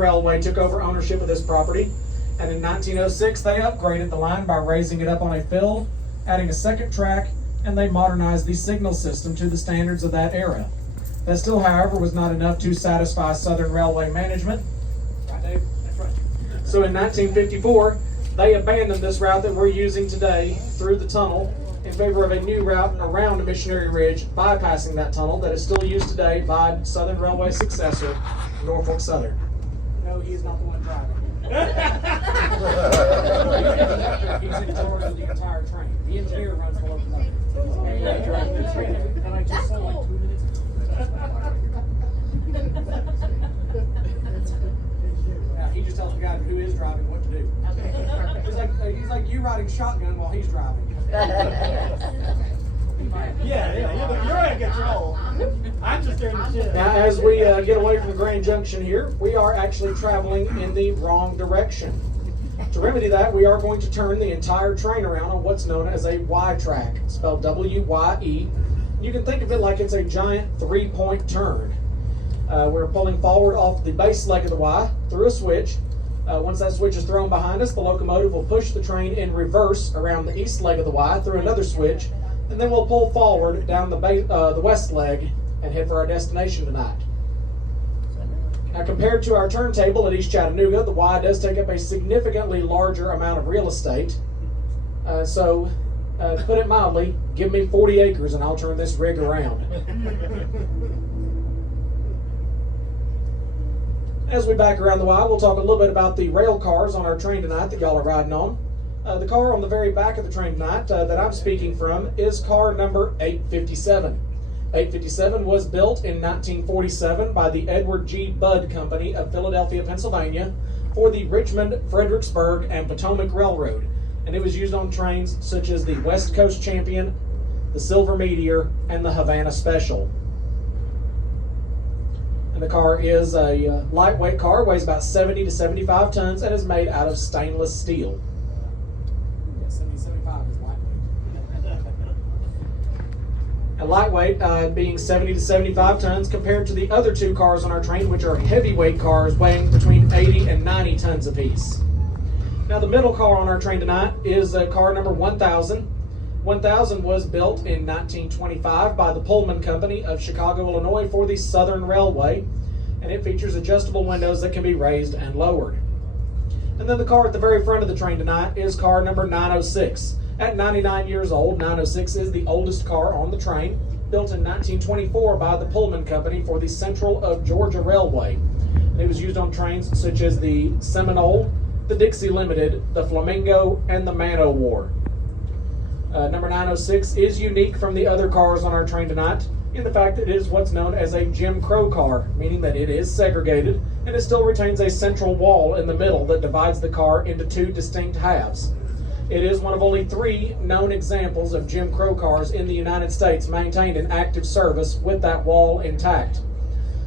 Railway took over ownership of this property, and in 1906 they upgraded the line by raising it up on a field, adding a second track, and they modernized the signal system to the standards of that era. That still, however, was not enough to satisfy Southern Railway management. Right, Dave? That's right. So in 1954, they abandoned this route that we're using today through the tunnel in favor of a new route around Missionary Ridge, bypassing that tunnel that is still used today by Southern Railway successor, Norfolk Southern. No, he's not the one driving. He's in charge of the entire train. The engineer runs the locomotive. And I just said like 2 minutes ago. He just tells the guy who is driving what to do. He's like you riding shotgun while he's driving. Yeah, you're in control. I'm just there in the shit. Now, as we get away from Grand Junction here, we are actually traveling in the wrong direction. To remedy that, we are going to turn the entire train around on what's known as a Y track, spelled W-Y-E. You can think of it like it's a giant 3-point turn. We're pulling forward off the base leg of the Y through a switch. Once that switch is thrown behind us, the locomotive will push the train in reverse around the east leg of the Y through another switch, and then we'll pull forward down the west leg and head for our destination tonight. Now, compared to our turntable at East Chattanooga, the Y does take up a significantly larger amount of real estate. To put it mildly, give me 40 acres and I'll turn this rig around. As we back around the Y, we'll talk a little bit about the rail cars on our train tonight that y'all are riding on. The car on the very back of the train tonight that I'm speaking from is car number 857. 857 was built in 1947 by the Edward G. Budd Company of Philadelphia, Pennsylvania for the Richmond, Fredericksburg, and Potomac Railroad. And it was used on trains such as the West Coast Champion, the Silver Meteor, and the Havana Special. And the car is a lightweight car, weighs about 70 to 75 tons, and is made out of stainless steel. Yeah, 70 to 75 is lightweight. And lightweight being 70 to 75 tons compared to the other two cars on our train, which are heavyweight cars weighing between 80 and 90 tons apiece. Now, the middle car on our train tonight is car number 1000. 1000 was built in 1925 by the Pullman Company of Chicago, Illinois for the Southern Railway, and it features adjustable windows that can be raised and lowered. And then the car at the very front of the train tonight is car number 906. At 99 years old, 906 is the oldest car on the train, built in 1924 by the Pullman Company for the Central of Georgia Railway. And it was used on trains such as the Seminole, the Dixie Limited, the Flamingo, and the Man O' War. Number 906 is unique from the other cars on our train tonight in the fact that it is what's known as a Jim Crow car, meaning that it is segregated and it still retains a central wall in the middle that divides the car into two distinct halves. It is one of only 3 known examples of Jim Crow cars in the United States maintained in active service with that wall intact.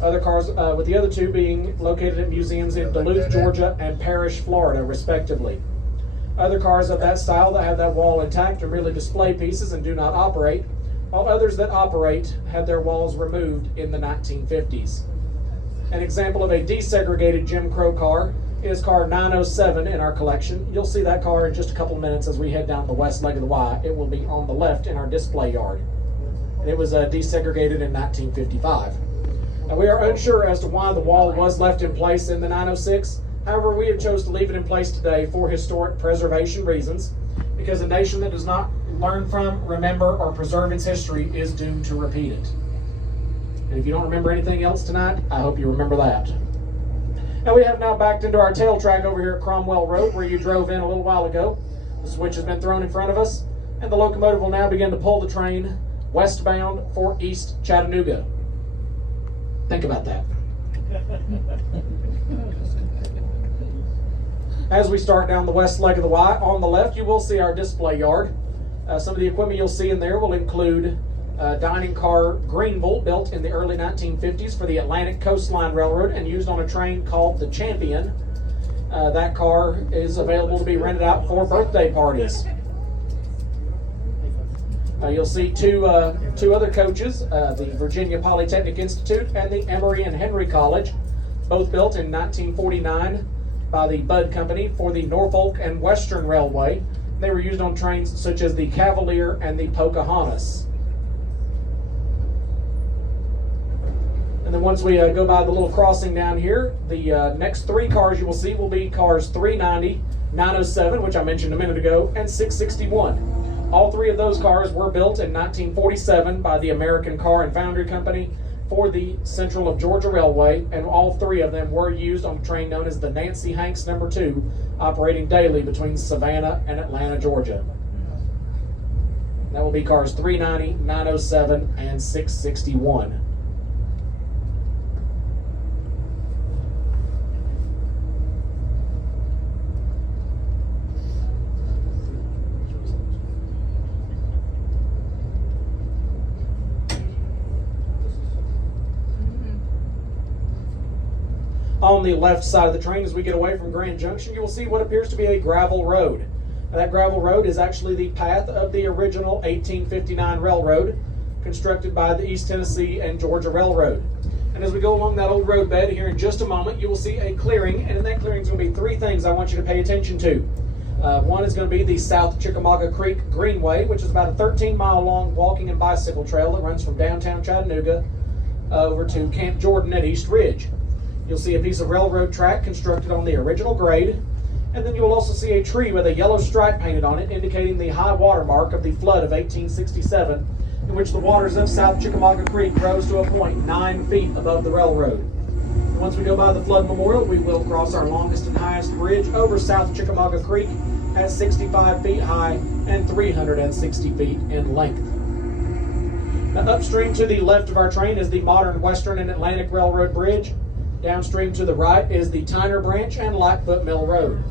Other cars, with the other 2 being located at museums in Duluth, Georgia and Parrish, Florida, respectively. Other cars of that style that have that wall intact are merely display pieces and do not operate, while others that operate had their walls removed in the 1950s. An example of a desegregated Jim Crow car is car 907 in our collection. You'll see that car in just a couple of minutes as we head down the west leg of the Y. It will be on the left in our display yard. And it was desegregated in 1955. Now, we are unsure as to why the wall was left in place in the 906. However, we have chosen to leave it in place today for historic preservation reasons, because a nation that does not learn from, remember, or preserve its history is doomed to repeat it. And if you don't remember anything else tonight, I hope you remember that. Now, we have now backed into our tail track over here at Cromwell Road, where you drove in a little while ago. The switch has been thrown in front of us, and the locomotive will now begin to pull the train westbound for East Chattanooga. Think about that. As we start down the west leg of the Y, on the left you will see our display yard. Some of the equipment you'll see in there will include dining car Greenville, built in the early 1950s for the Atlantic Coastline Railroad and used on a train called the Champion. That car is available to be rented out for birthday parties. You'll see two other coaches, the Virginia Polytechnic Institute and the Emory and Henry College, both built in 1949 by the Budd Company for the Norfolk and Western Railway. They were used on trains such as the Cavalier and the Pocahontas. And then once we go by the little crossing down here, the next three cars you will see will be cars 390, 907, which I mentioned a minute ago, and 661. All three of those cars were built in 1947 by the American Car and Foundry Company for the Central of Georgia Railway, and all three of them were used on a train known as the Nancy Hanks No. 2, operating daily between Savannah and Atlanta, Georgia. That will be cars 390, 907, and 661. On the left side of the train, as we get away from Grand Junction, you will see what appears to be a gravel road. Now, that gravel road is actually the path of the original 1859 railroad, constructed by the East Tennessee and Georgia Railroad. And as we go along that old road bed here in just a moment, you will see a clearing, and in that clearing is going to be three things I want you to pay attention to. One is going to be the South Chickamauga Creek Greenway, which is about a 13-mile long walking and bicycle trail that runs from downtown Chattanooga over to Camp Jordan at East Ridge. You'll see a piece of railroad track constructed on the original grade, and then you will also see a tree with a yellow stripe painted on it, indicating the high water mark of the flood of 1867, in which the waters of South Chickamauga Creek rose to a point 9 feet above the railroad. Once we go by the flood memorial, we will cross our longest and highest bridge over South Chickamauga Creek at 65 feet high and 360 feet in length. Now, upstream to the left of our train is the modern Western and Atlantic Railroad Bridge. Downstream to the right is the Tyner Branch and Lightfoot Mill Road.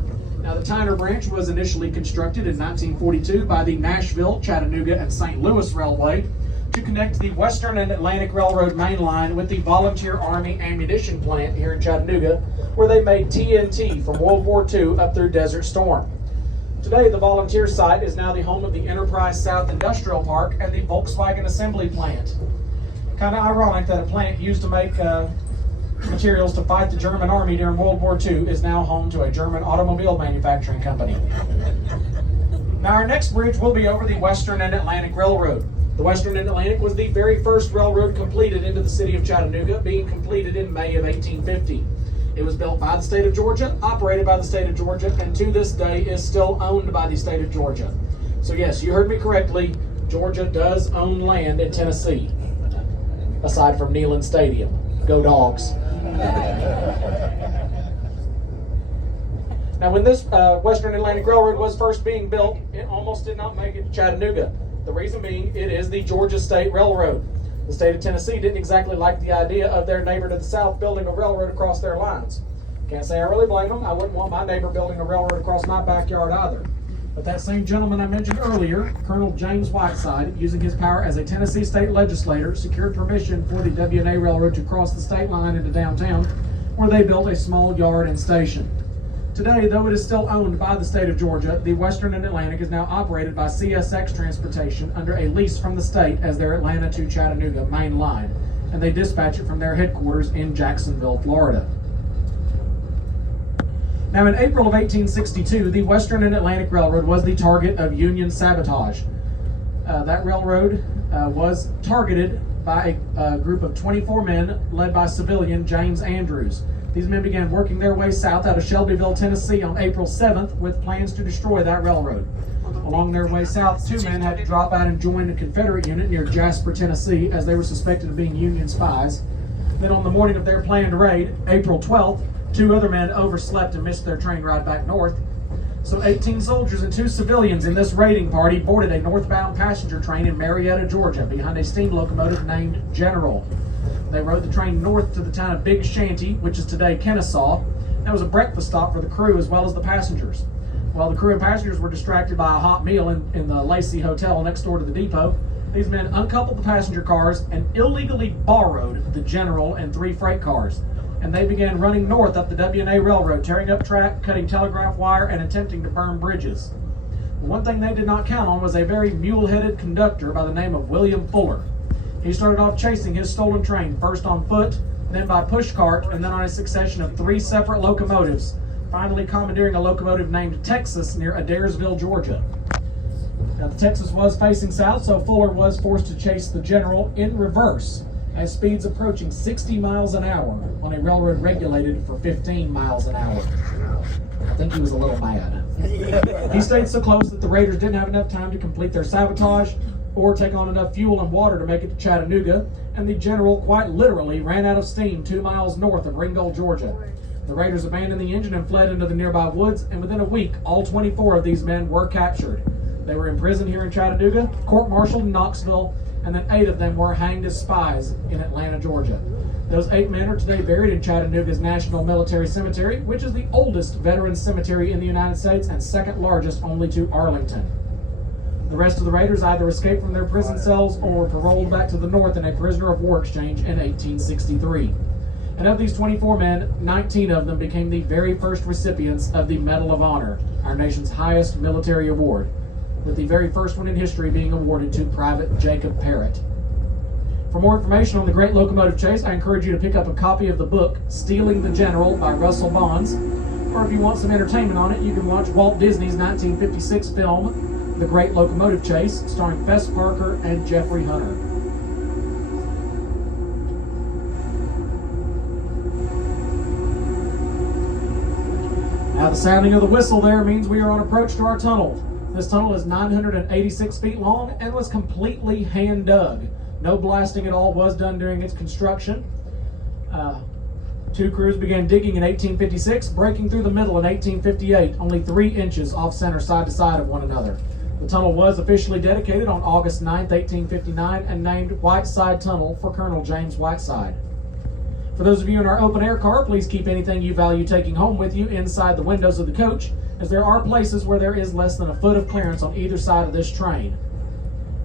Now, the Tyner Branch was initially constructed in 1942 by the Nashville, Chattanooga, and St. Louis Railway to connect the Western and Atlantic Railroad main line with the Volunteer Army Ammunition Plant here in Chattanooga, where they made TNT from World War II up through Desert Storm. Today, the Volunteer site is now the home of the Enterprise South Industrial Park and the Volkswagen Assembly Plant. Kind of ironic that a plant used to make materials to fight the German army during World War II is now home to a German automobile manufacturing company. Now, our next bridge will be over the Western and Atlantic Railroad. The Western and Atlantic was the very first railroad completed into the city of Chattanooga, being completed in May of 1850. It was built by the state of Georgia, operated by the state of Georgia, and to this day is still owned by the state of Georgia. So yes, you heard me correctly, Georgia does own land in Tennessee, aside from Neyland Stadium. Go Dogs. Now, when this Western Atlantic Railroad was first being built, it almost did not make it to Chattanooga. The reason being, it is the Georgia State Railroad. The state of Tennessee didn't exactly like the idea of their neighbor to the south building a railroad across their lines. Can't say I really blame them. I wouldn't want my neighbor building a railroad across my backyard either. But that same gentleman I mentioned earlier, Colonel James Whiteside, using his power as a Tennessee state legislator, secured permission for the W&A Railroad to cross the state line into downtown, where they built a small yard and station. Today, though it is still owned by the state of Georgia, the Western and Atlantic is now operated by CSX Transportation under a lease from the state as their Atlanta to Chattanooga main line, and they dispatch it from their headquarters in Jacksonville, Florida. Now, in April of 1862, the Western and Atlantic Railroad was the target of Union sabotage. That railroad was targeted by a group of 24 men led by civilian James Andrews. These men began working their way south out of Shelbyville, Tennessee on April 7th with plans to destroy that railroad. Along their way south, 2 men had to drop out and join a Confederate unit near Jasper, Tennessee, as they were suspected of being Union spies. Then on the morning of their planned raid, April 12th, 2 other men overslept and missed their train ride back north. So 18 soldiers and 2 civilians in this raiding party boarded a northbound passenger train in Marietta, Georgia, behind a steam locomotive named General. They rode the train north to the town of Big Shanty, which is today Kennesaw. That was a breakfast stop for the crew as well as the passengers. While the crew and passengers were distracted by a hot meal in the Lacey Hotel next door to the depot, these men uncoupled the passenger cars and illegally borrowed the General and 3 freight cars. And they began running north up the W&A Railroad, tearing up track, cutting telegraph wire, and attempting to burn bridges. But one thing they did not count on was a very mule-headed conductor by the name of William Fuller. He started off chasing his stolen train, first on foot, then by push cart, and then on a succession of 3 separate locomotives, finally commandeering a locomotive named Texas near Adairsville, Georgia. Now, the Texas was facing south, so Fuller was forced to chase the General in reverse at speeds approaching 60 miles an hour on a railroad regulated for 15 miles an hour. I think he was a little mad. He stayed so close that the Raiders didn't have enough time to complete their sabotage or take on enough fuel and water to make it to Chattanooga, and the General quite literally ran out of steam 2 miles north of Ringgold, Georgia. The Raiders abandoned the engine and fled into the nearby woods, and within a week, all 24 of these men were captured. They were imprisoned here in Chattanooga, court-martialed in Knoxville, and then 8 of them were hanged as spies in Atlanta, Georgia. Those 8 men are today buried in Chattanooga's National Military Cemetery, which is the oldest veteran cemetery in the United States and second largest only to Arlington. The rest of the Raiders either escaped from their prison cells or were paroled back to the North in a prisoner of war exchange in 1863. And of these 24 men, 19 of them became the very first recipients of the Medal of Honor, our nation's highest military award, with the very first one in history being awarded to Private Jacob Parrott. For more information on the Great Locomotive Chase, I encourage you to pick up a copy of the book Stealing the General by Russell Bonds, or if you want some entertainment on it, you can watch Walt Disney's 1956 film The Great Locomotive Chase, starring Fess Parker and Jeffrey Hunter. Now the sounding of the whistle there means we are on approach to our tunnel. This tunnel is 986 feet long and was completely hand dug. No blasting at all was done during its construction. 2 crews began digging in 1856, breaking through the middle in 1858, only 3 inches off center side to side of one another. The tunnel was officially dedicated on August 9, 1859, and named Whiteside Tunnel for Colonel James Whiteside. For those of you in our open-air car, please keep anything you value taking home with you inside the windows of the coach, as there are places where there is less than a foot of clearance on either side of this train.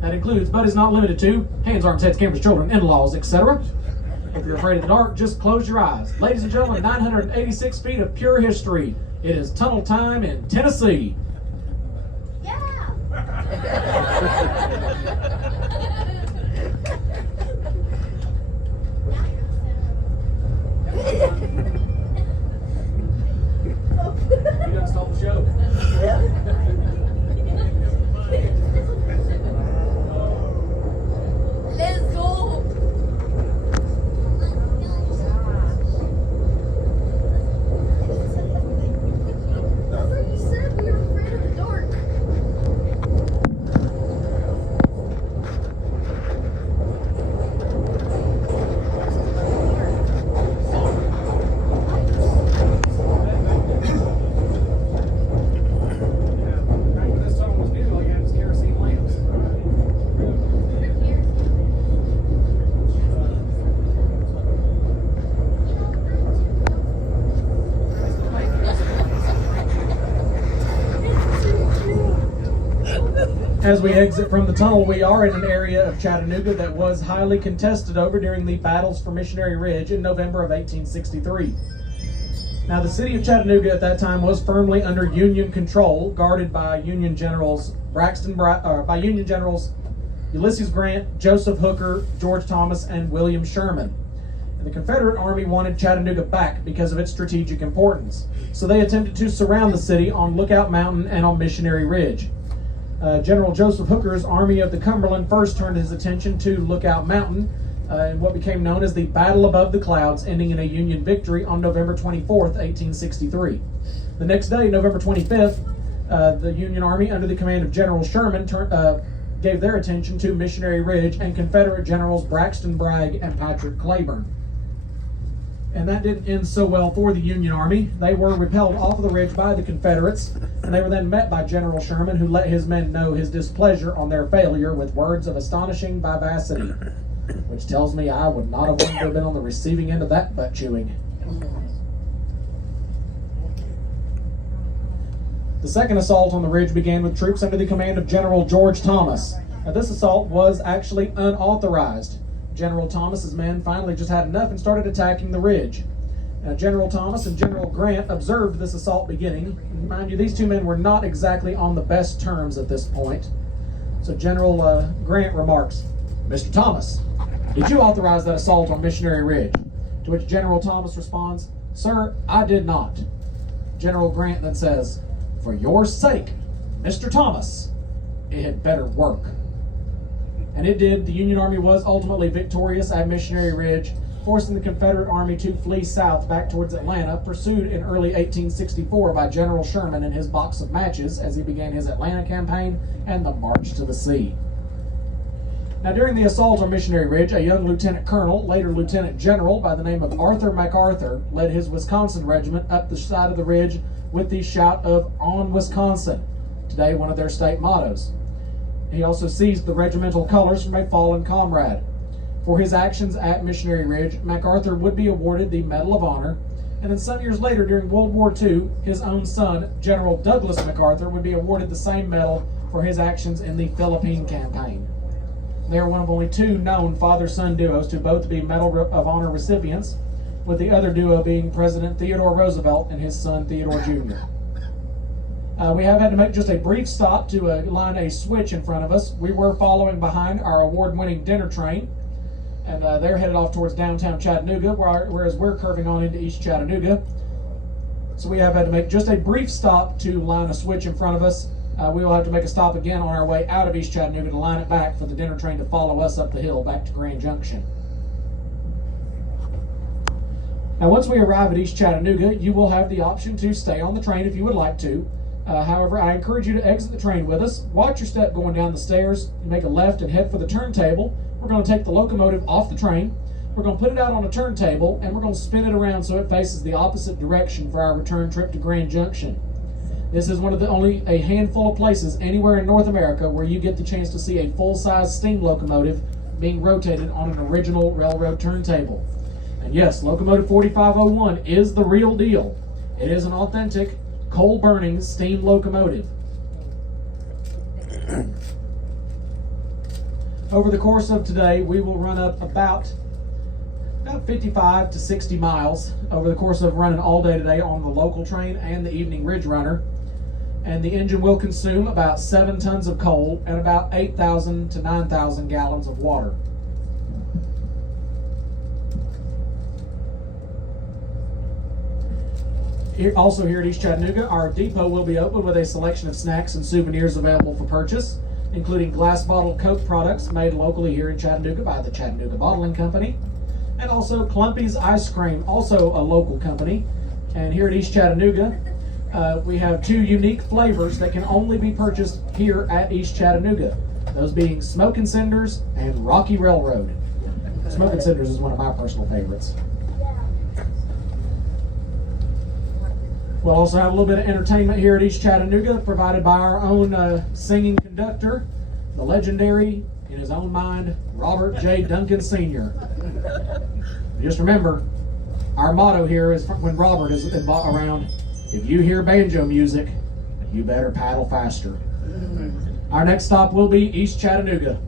That includes, but is not limited to, hands, arms, heads, cameras, children, in-laws, etc. If you're afraid of the dark, just close your eyes. Ladies and gentlemen, 986 feet of pure history. It is tunnel time in Tennessee. Yeah! You done stole the show. Let's go! You said we were afraid of the dark. Back when this tunnel was new, all you had was kerosene lamps. As we exit from the tunnel, we are in an area of Chattanooga that was highly contested over during the battles for Missionary Ridge in November of 1863. Now, the city of Chattanooga at that time was firmly under Union control, guarded by Union Generals Ulysses Grant, Joseph Hooker, George Thomas, and William Sherman. And the Confederate Army wanted Chattanooga back because of its strategic importance. So they attempted to surround the city on Lookout Mountain and on Missionary Ridge. General Joseph Hooker's Army of the Cumberland first turned his attention to Lookout Mountain in what became known as the Battle Above the Clouds, ending in a Union victory on November 24th, 1863. The next day, November 25th, the Union Army under the command of General Sherman gave their attention to Missionary Ridge and Confederate Generals Braxton Bragg and Patrick Cleburne. And that didn't end so well for the Union Army. They were repelled off of the ridge by the Confederates, and they were then met by General Sherman, who let his men know his displeasure on their failure with words of astonishing vivacity, which tells me I would not have wanted to have been on the receiving end of that butt chewing. The second assault on the ridge began with troops under the command of General George Thomas. Now, this assault was actually unauthorized. General Thomas's men finally just had enough and started attacking the ridge. General Thomas and General Grant observed this assault beginning. Mind you, these two men were not exactly on the best terms at this point. So General Grant remarks, "Mr. Thomas, did you authorize that assault on Missionary Ridge?" To which General Thomas responds, "Sir, I did not." General Grant then says, "For your sake, Mr. Thomas, it had better work." And it did. The Union Army was ultimately victorious at Missionary Ridge, forcing the Confederate Army to flee south back towards Atlanta, pursued in early 1864 by General Sherman and his box of matches as he began his Atlanta campaign and the March to the Sea. Now, during the assault on Missionary Ridge, a young lieutenant colonel, later lieutenant general, by the name of Arthur MacArthur, led his Wisconsin regiment up the side of the ridge with the shout of "On Wisconsin," today one of their state mottos. He also seized the regimental colors from a fallen comrade. For his actions at Missionary Ridge, MacArthur would be awarded the Medal of Honor, and then some years later, during World War II, his own son, General Douglas MacArthur, would be awarded the same medal for his actions in the Philippine campaign. They are one of only two known father-son duos to both be Medal of Honor recipients, with the other duo being President Theodore Roosevelt and his son Theodore Jr. We have had to make just a brief stop to line a switch in front of us. We were following behind our award-winning dinner train, and they're headed off towards downtown Chattanooga, whereas we're curving on into East Chattanooga. So we have had to make just a brief stop to line a switch in front of us. We will have to make a stop again on our way out of East Chattanooga to line it back for the dinner train to follow us up the hill back to Grand Junction. Now, once we arrive at East Chattanooga, you will have the option to stay on the train if you would like to. However, I encourage you to exit the train with us. Watch your step going down the stairs. You make a left and head for the turntable. We're going to take the locomotive off the train. We're going to put it out on a turntable, and we're going to spin it around so it faces the opposite direction for our return trip to Grand Junction. This is one of the only a handful of places anywhere in North America where you get the chance to see a full-size steam locomotive being rotated on an original railroad turntable. And yes, Locomotive 4501 is the real deal. It is an authentic coal-burning steam locomotive. Over the course of today, we will run up about 55 to 60 miles over the course of running all day today on the local train and the evening Ridge Runner. And the engine will consume about 7 tons of coal and about 8,000 to 9,000 gallons of water. Also here at East Chattanooga, our depot will be open with a selection of snacks and souvenirs available for purchase, including glass bottle Coke products made locally here in Chattanooga by the Chattanooga Bottling Company, and also Clumpy's Ice Cream, also a local company. And here at East Chattanooga, we have 2 unique flavors that can only be purchased here at East Chattanooga, those being Smokin' Cinders and Rocky Railroad. Smokin' Cinders is one of my personal favorites. We'll also have a little bit of entertainment here at East Chattanooga, provided by our own singing conductor, the legendary, in his own mind, Robert J. Duncan Sr. Just remember, our motto here is when Robert is around, if you hear banjo music, you better paddle faster. Our next stop will be East Chattanooga.